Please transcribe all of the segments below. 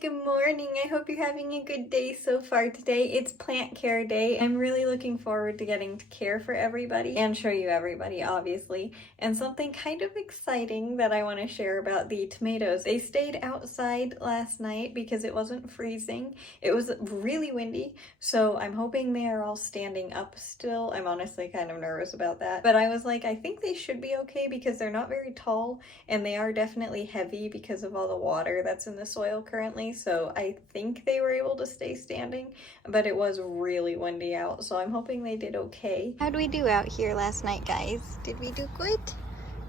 good morning. I hope you're having a good day so far today. It's plant care day. I'm really looking forward to getting to care for everybody and show you everybody, obviously. And something kind of exciting that I want to share about the tomatoes. They stayed outside last night because it wasn't freezing. It was really windy, so I'm hoping they are all standing up still. I'm honestly kind of nervous about that. But I was like, I think they should be okay because they're not very tall and they are definitely heavy because of all the water that's in the soil currently, so I think they were able to stay standing, but it was really windy out, so I'm hoping they did okay. How'd we do out here last night, guys? Did we do good?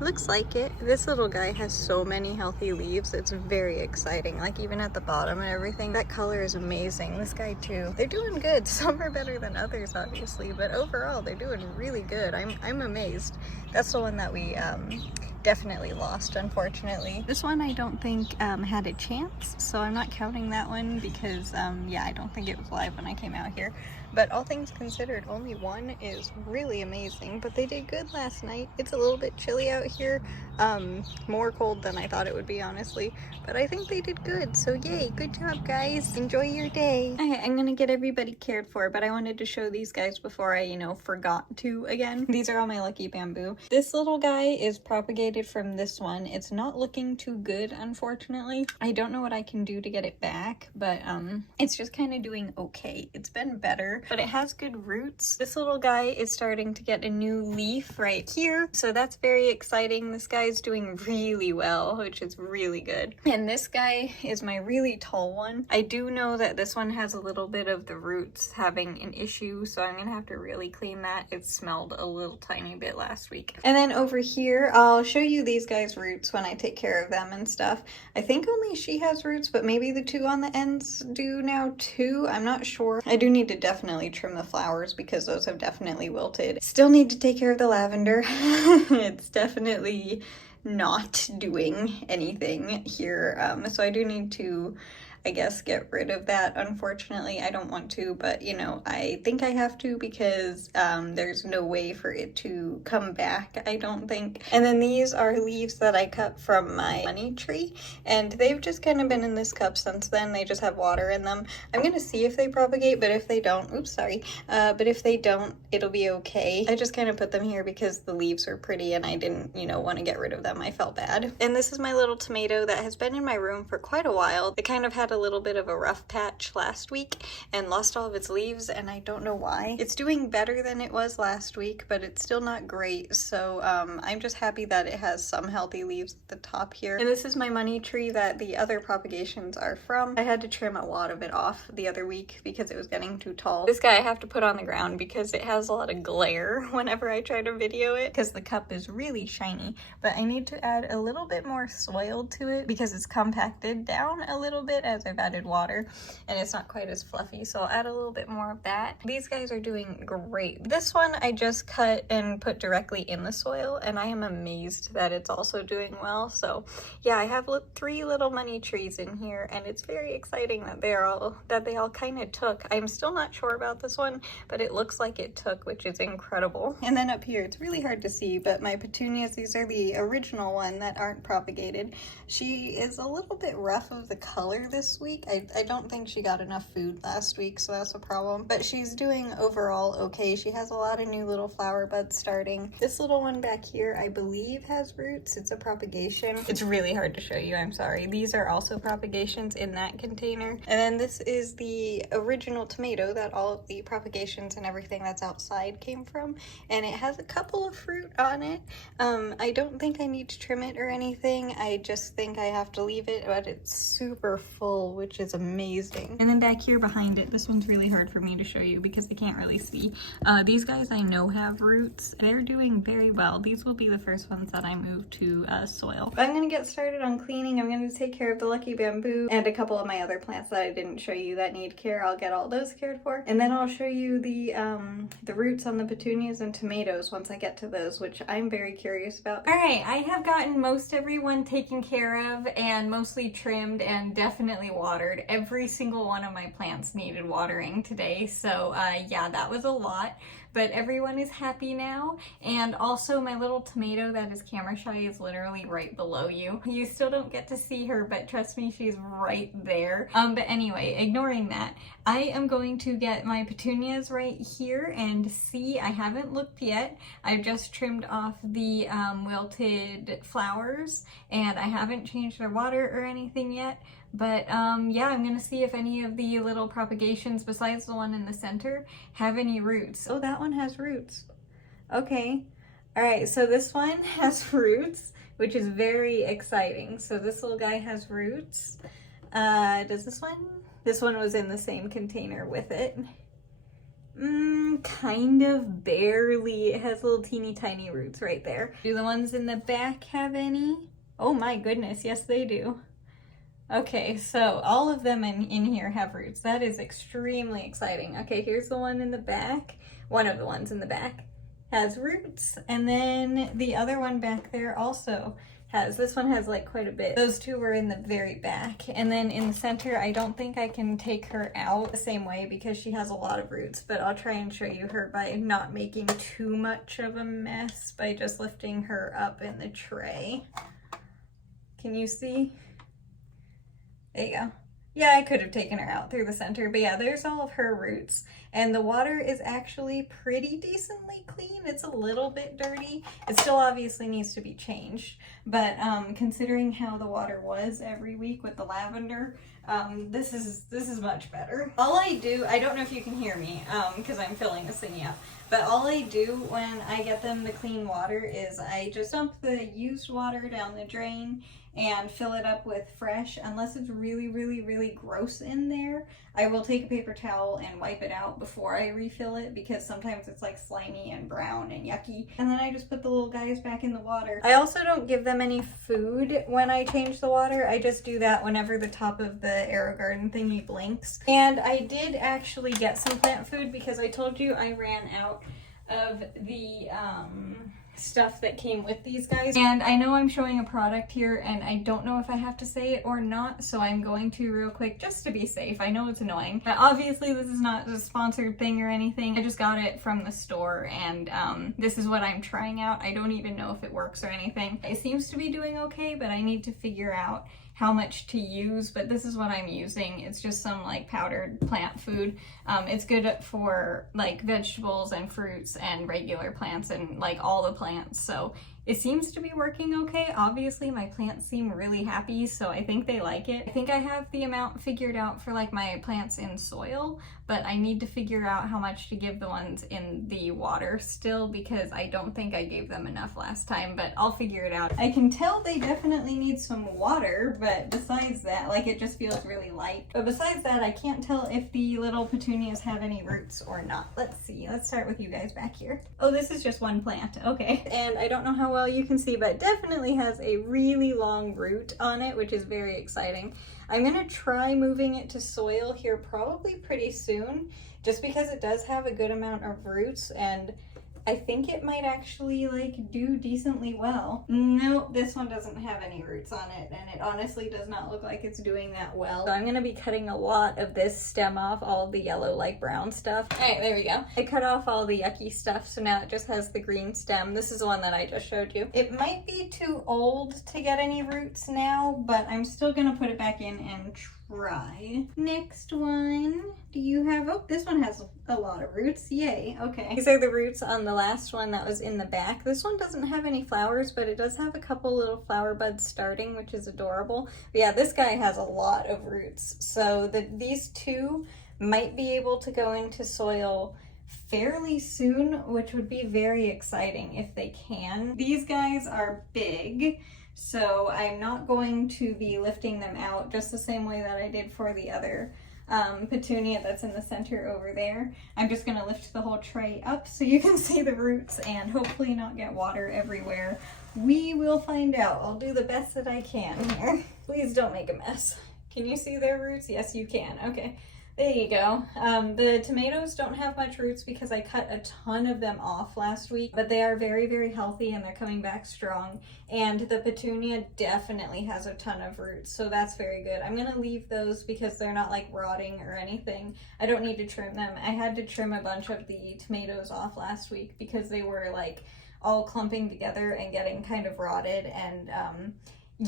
Looks like it. This little guy has so many healthy leaves. It's very exciting, like even at the bottom and everything. That color is amazing. This guy too. They're doing good. Some are better than others, obviously, but overall they're doing really good. I'm amazed. That's the one that we definitely lost, unfortunately. This one I don't think had a chance, so I'm not counting that one because yeah, I don't think it was live when I came out here. But all things considered, only one is really amazing, but they did good last night. It's a little bit chilly out here, more cold than I thought it would be, honestly, but I think they did good, so yay, good job, guys. Enjoy your day. Okay, I'm gonna get everybody cared for, but I wanted to show these guys before I, forgot to again. These are all my lucky bamboo. This little guy is propagated from this one. It's not looking too good, unfortunately. I don't know what I can do to get it back, but it's just kind of doing okay. It's been better, but it has good roots. This little guy is starting to get a new leaf right here, so that's very exciting. This guy is doing really well, which is really good. And this guy is my really tall one. I do know that this one has a little bit of the roots having an issue, so I'm gonna have to really clean that. It smelled a little tiny bit last week. And then over here, I'll show you these guys' roots when I take care of them and stuff. I think only she has roots, but maybe the two on the ends do now too. I'm not sure. I do need to definitely trim the flowers because those have definitely wilted. Still need to take care of the lavender. It's definitely not doing anything here, so I do need to, I guess, get rid of that. Unfortunately, I don't want to, but I think I have to because there's no way for it to come back, I don't think. And then these are leaves that I cut from my money tree, and they've just kind of been in this cup since then. They just have water in them. I'm gonna see if they propagate, but if they don't, oops, sorry. But if they don't, it'll be okay. I just kind of put them here because the leaves are pretty and I didn't, want to get rid of them. I felt bad. And this is my little tomato that has been in my room for quite a while. It kind of had a little bit of a rough patch last week and lost all of its leaves, and I don't know why. It's doing better than it was last week, but it's still not great, so I'm just happy that it has some healthy leaves at the top here. And this is my money tree that the other propagations are from. I had to trim a lot of it off the other week because it was getting too tall. This guy I have to put on the ground because it has a lot of glare whenever I try to video it because the cup is really shiny, but I need to add a little bit more soil to it because it's compacted down a little bit as I've added water and it's not quite as fluffy, so I'll add a little bit more of that. These guys are doing great. This one I just cut and put directly in the soil, and I am amazed that it's also doing well. So yeah, I have 3 little money trees in here, and it's very exciting that they all kind of took. I'm still not sure about this one, but it looks like it took, which is incredible. And then up here, it's really hard to see, but my petunias, these are the original one that aren't propagated. She is a little bit rough of the color this week. I don't think she got enough food last week, so that's a problem. But she's doing overall okay. She has a lot of new little flower buds starting. This little one back here, I believe, has roots. It's a propagation. It's really hard to show you, I'm sorry. These are also propagations in that container. And then this is the original tomato that all of the propagations and everything that's outside came from. And it has a couple of fruit on it. I don't think I need to trim it or anything. I just think I have to leave it, but it's super full, which is amazing. And then back here behind it, this one's really hard for me to show you because I can't really see. These guys I know have roots. They're doing very well. These will be the first ones that I move to soil. But I'm gonna get started on cleaning. I'm gonna take care of the lucky bamboo and a couple of my other plants that I didn't show you that need care. I'll get all those cared for. And then I'll show you the roots on the petunias and tomatoes once I get to those, which I'm very curious about. All right, I have gotten most everyone taken care of and mostly trimmed and definitely watered. Every single one of my plants needed watering today, so yeah, that was a lot. but everyone is happy now. And also my little tomato that is camera shy is literally right below you. You still don't get to see her, but trust me, she's right there. But anyway, ignoring that, I am going to get my petunias right here and see. I haven't looked yet. I've just trimmed off the wilted flowers and I haven't changed their water or anything yet. But yeah, I'm gonna see if any of the little propagations besides the one in the center have any roots. Oh, that one has roots. Okay. All right, so this one has roots, which is very exciting. So this little guy has roots. Does this one? This one was in the same container with it. Kind of barely. It has little teeny tiny roots right there. Do the ones in the back have any? Oh my goodness, yes they do. Okay, so all of them in here have roots. That is extremely exciting. Okay, here's the one in the back. One of the ones in the back has roots. And then the other one back there also has, this one has like quite a bit. Those two were in the very back. And then in the center, I don't think I can take her out the same way because she has a lot of roots, but I'll try and show you her by not making too much of a mess by just lifting her up in the tray. Can you see? There you go. Yeah, I could have taken her out through the center, but yeah, there's all of her roots. And the water is actually pretty decently clean. It's a little bit dirty. It still obviously needs to be changed, but considering how the water was every week with the lavender, this is much better. All I do, I don't know if you can hear me because I'm filling this thing up, but all I do when I get them the clean water is I just dump the used water down the drain and fill it up with fresh. Unless it's really, really, really gross in there, I will take a paper towel and wipe it out before I refill it because sometimes it's like slimy and brown and yucky. And then I just put the little guys back in the water. I also don't give them any food when I change the water. I just do that whenever the top of the AeroGarden thingy blinks. And I did actually get some plant food because I told you I ran out of the stuff that came with these guys. And I know I'm showing a product here and I don't know if I have to say it or not, so I'm going to real quick just to be safe. I know it's annoying, but obviously this is not a sponsored thing or anything. I just got it from the store and this is what I'm trying out. I don't even know if it works or anything. It seems to be doing okay, but I need to figure out how much to use, but this is what I'm using. It's just some like powdered plant food. It's good for like vegetables and fruits and regular plants and like all the plants. So it seems to be working okay. Obviously my plants seem really happy, so I think they like it. I think I have the amount figured out for like my plants in soil, but I need to figure out how much to give the ones in the water still because I don't think I gave them enough last time, but I'll figure it out. I can tell they definitely need some water, but besides that, like it just feels really light. But besides that, I can't tell if the little petunias have any roots or not. Let's see. Let's start with you guys back here. Oh, this is just one plant. Okay. And I don't know how well you can see, but it definitely has a really long root on it, which is very exciting. I'm gonna try moving it to soil here probably pretty soon, just because it does have a good amount of roots and I think it might actually like do decently well. Nope, this one doesn't have any roots on it and it honestly does not look like it's doing that well. So I'm gonna be cutting a lot of this stem off, all of the yellow like brown stuff. All right, there we go. I cut off all the yucky stuff, so now it just has the green stem. This is the one that I just showed you. It might be too old to get any roots now, but I'm still gonna put it back in and try. Next one. Do you have, oh, this one has a lot of roots. Yay, okay. These are the roots on the last one that was in the back. This one doesn't have any flowers, but it does have a couple little flower buds starting, which is adorable. But yeah, this guy has a lot of roots. So these two might be able to go into soil fairly soon, which would be very exciting if they can. These guys are big, so I'm not going to be lifting them out just the same way that I did for the other petunia that's in the center over there. I'm just going to lift the whole tray up so you can see the roots and hopefully not get water everywhere. We will find out. I'll do the best that I can here. Please don't make a mess. Can you see their roots? Yes, you can. Okay. There you go. The tomatoes don't have much roots because I cut a ton of them off last week, but they are very, very healthy and they're coming back strong. And the petunia definitely has a ton of roots, so that's very good. I'm gonna leave those because they're not like rotting or anything. I don't need to trim them. I had to trim a bunch of the tomatoes off last week because they were like all clumping together and getting kind of rotted, and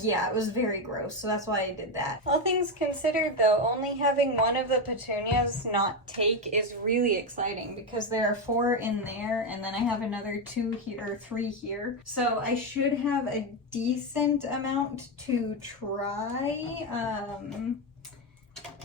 yeah, it was very gross, so that's why I did that. All things considered though, only having one of the petunias not take is really exciting because there are 4 in there and then I have another 2 here, or 3 here. So I should have a decent amount to try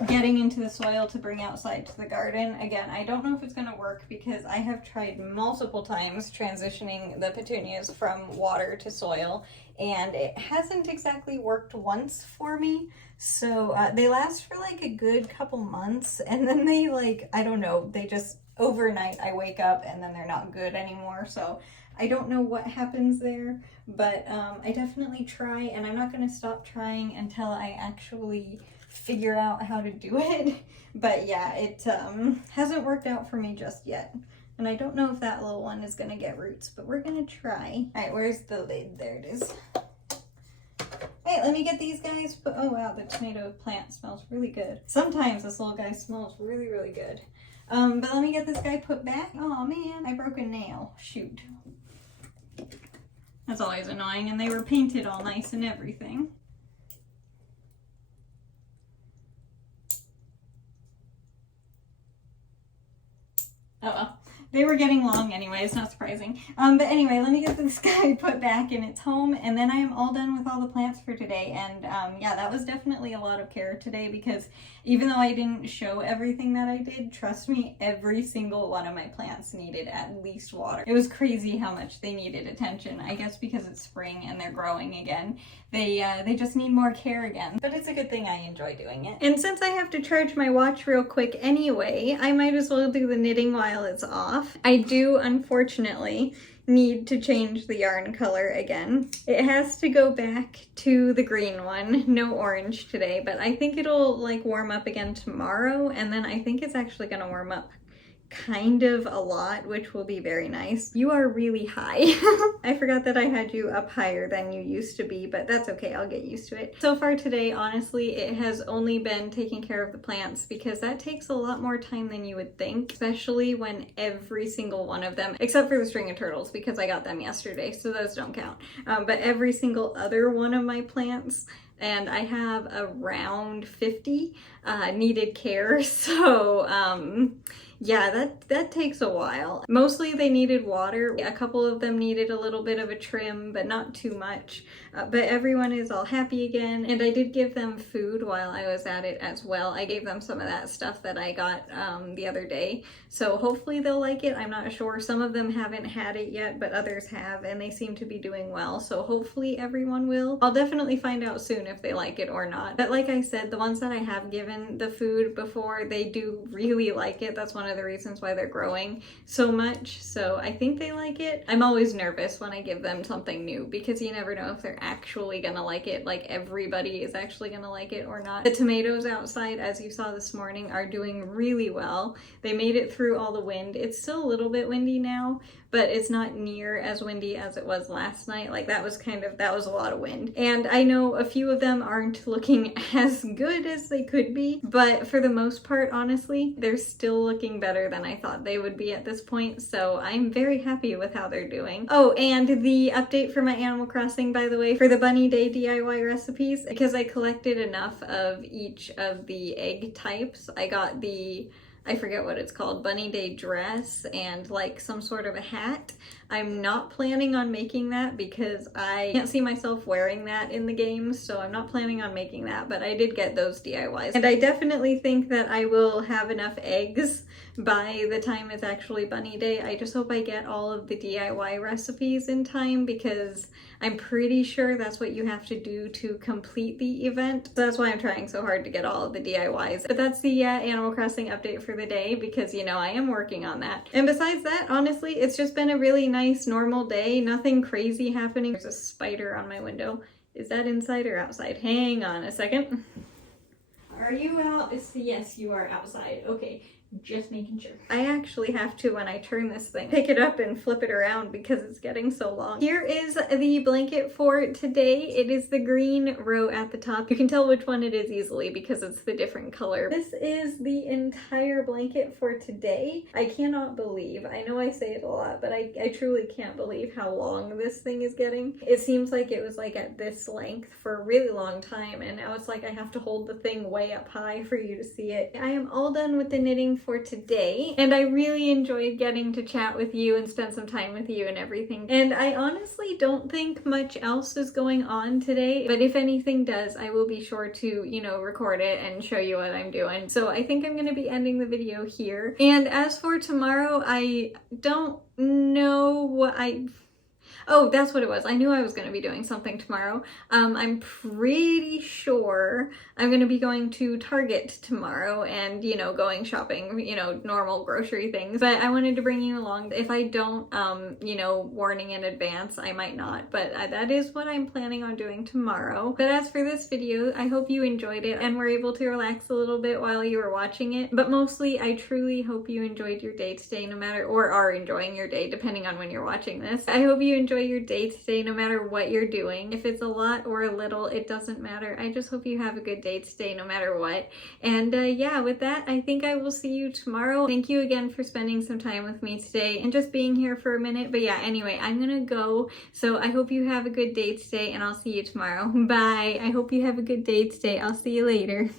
getting into the soil to bring outside to the garden. Again, I don't know if it's going to work because I have tried multiple times transitioning the petunias from water to soil and it hasn't exactly worked once for me. So they last for like a good couple months and then they like, I don't know, they just overnight I wake up and then they're not good anymore. So I don't know what happens there, but I definitely try, and I'm not going to stop trying until I actually figure out how to do it. But yeah, it hasn't worked out for me just yet. And I don't know if that little one is going to get roots, but we're going to try. All right, where's the lid? There it is. Hey, let me get these guys. Oh wow, the tomato plant smells really good. Sometimes this little guy smells really, really good. But let me get this guy put back. Oh man, I broke a nail. Shoot. That's always annoying, and they were painted all nice and everything. Oh well. They were getting long anyway, it's not surprising. But anyway, let me get this guy put back in its home, and then I am all done with all the plants for today. And yeah, that was definitely a lot of care today because even though I didn't show everything that I did, trust me, every single one of my plants needed at least water. It was crazy how much they needed attention. I guess because it's spring and they're growing again. They just need more care again. But it's a good thing I enjoy doing it. And since I have to charge my watch real quick anyway, I might as well do the knitting while it's off. I do, unfortunately, need to change the yarn color again. It has to go back to the green one, no orange today, but I think it'll like warm up again tomorrow, and then I think it's actually gonna warm up kind of a lot, which will be very nice. You are really high. I forgot that I had you up higher than you used to be, but that's okay, I'll get used to it. So far today, honestly, it has only been taking care of the plants because that takes a lot more time than you would think, especially when every single one of them, except for the string of turtles because I got them yesterday, so those don't count. But every single other one of my plants, and I have around 50 needed care, so yeah, that takes a while. Mostly they needed water. A couple of them needed a little bit of a trim, but not too much. But everyone is all happy again. And I did give them food while I was at it as well. I gave them some of that stuff that I got the other day. So hopefully they'll like it. I'm not sure. Some of them haven't had it yet, but others have, and they seem to be doing well. So hopefully everyone will. I'll definitely find out soon if they like it or not. But like I said, the ones that I have given the food before, they do really like it. That's one of the reasons why they're growing so much. So I think they like it. I'm always nervous when I give them something new because you never know if they're actually gonna like it, like everybody is actually gonna like it or not. The tomatoes outside, as you saw this morning, are doing really well. They made it through all the wind. It's still a little bit windy now, but it's not near as windy as it was last night. Like that was a lot of wind. And I know a few of them aren't looking as good as they could be, but for the most part, honestly, they're still looking better than I thought they would be at this point. So I'm very happy with how they're doing. Oh, and the update for my Animal Crossing, by the way, for the Bunny Day DIY recipes, because I collected enough of each of the egg types, I got the, I forget what it's called, Bunny Day dress and like some sort of a hat. I'm not planning on making that because I can't see myself wearing that in the game, so I'm not planning on making that, but I did get those DIYs. And I definitely think that I will have enough eggs by the time it's actually Bunny Day. I just hope I get all of the DIY recipes in time because I'm pretty sure that's what you have to do to complete the event. So that's why I'm trying so hard to get all of the DIYs. But that's the Animal Crossing update for the day because, you know, I am working on that. And besides that, honestly, it's just been a really nice normal day. Nothing crazy happening. There's a spider on my window. Is that inside or outside? Hang on a second. Are you out? Yes, you are outside. Okay. Just making sure. I actually have to, when I turn this thing, pick it up and flip it around because it's getting so long. Here is the blanket for today. It is the green row at the top. You can tell which one it is easily because it's the different color. This is the entire blanket for today. I cannot believe, I know I say it a lot, but I truly can't believe how long this thing is getting. It seems like it was like at this length for a really long time, and now it's like I have to hold the thing way up high for you to see it. I am all done with the knitting for today, and I really enjoyed getting to chat with you and spend some time with you and everything. And I honestly don't think much else is going on today, but if anything does, I will be sure to, you know, record it and show you what I'm doing. So I think I'm going to be ending the video here. And as for tomorrow, I don't know what Oh, that's what it was. I knew I was going to be doing something tomorrow. I'm pretty sure I'm going to be going to Target tomorrow and, you know, going shopping, you know, normal grocery things. But I wanted to bring you along. If I don't, you know, warning in advance, I might not. But that is what I'm planning on doing tomorrow. But as for this video, I hope you enjoyed it and were able to relax a little bit while you were watching it. But mostly, I truly hope you enjoyed your day today, no matter, or are enjoying your day, depending on when you're watching this. I hope you enjoy your day today, no matter what you're doing. If it's a lot or a little, it doesn't matter. I just hope you have a good day today, no matter what. And yeah, with that, I think I will see you tomorrow. Thank you again for spending some time with me today and just being here for a minute. But yeah, anyway, I'm gonna go. So I hope you have a good day today, and I'll see you tomorrow. Bye. I hope you have a good day today. I'll see you later.